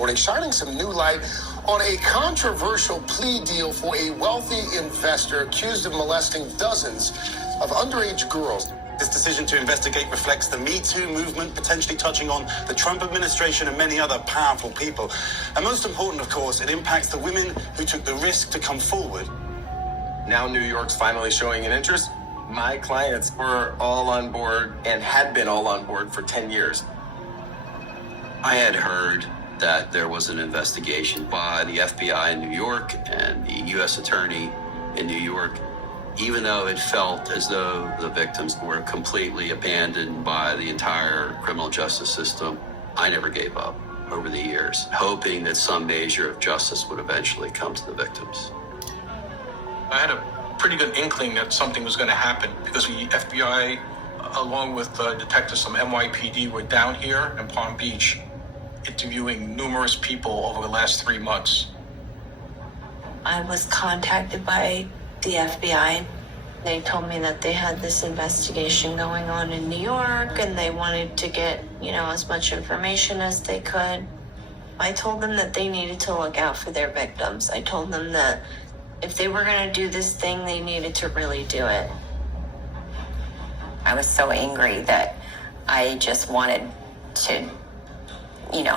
morning, shining some new light on a controversial plea deal for a wealthy investor accused of molesting dozens of underage girls. This decision to investigate reflects the Me Too movement, potentially touching on the Trump administration and many other powerful people. And most important, of course, it impacts the women who took the risk to come forward. Now New York's finally showing an interest. My clients were all on board and had been all on board for 10 years. I had heard that there was an investigation by the FBI in New York and the U.S. Attorney in New York. Even though it felt as though the victims were completely abandoned by the entire criminal justice system, I never gave up over the years, hoping that some measure of justice would eventually come to the victims. I had a pretty good inkling that something was going to happen because the FBI, along with detectives from NYPD, were down here in Palm Beach interviewing numerous people over the last 3 months. I was contacted by the FBI. They told me that they had this investigation going on in New York and they wanted to get, as much information as they could. I told them that they needed to look out for their victims. I told them that if they were going to do this thing, they needed to really do it. I was so angry that I just wanted to,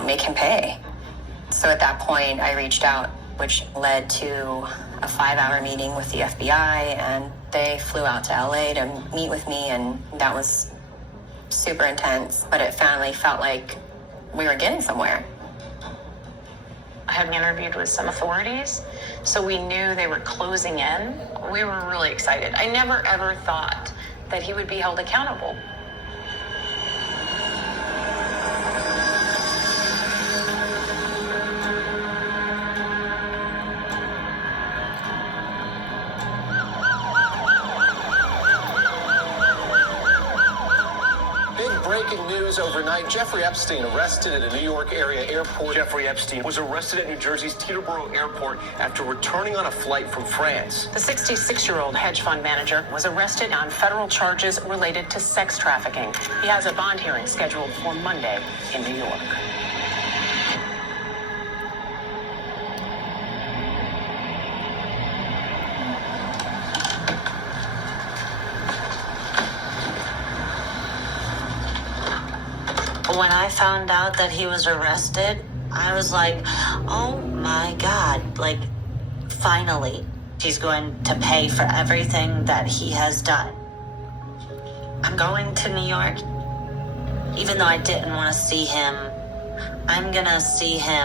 make him pay. So at that point, I reached out, which led to a 5-hour meeting with the FBI, and they flew out to LA to meet with me, and that was super intense, but it finally felt like we were getting somewhere. I had interviewed with some authorities, so we knew they were closing in. We were really excited. I never ever thought that he would be held accountable. Breaking news overnight. Jeffrey Epstein arrested at a New York area airport. Jeffrey Epstein was arrested at New Jersey's Teterboro Airport after returning on a flight from France. The 66-year-old hedge fund manager was arrested on federal charges related to sex trafficking. He has a bond hearing scheduled for Monday in New York. When I found out that he was arrested, I was like, oh my God, finally, he's going to pay for everything that he has done. I'm going to New York, even though I didn't want to see him. I'm going to see him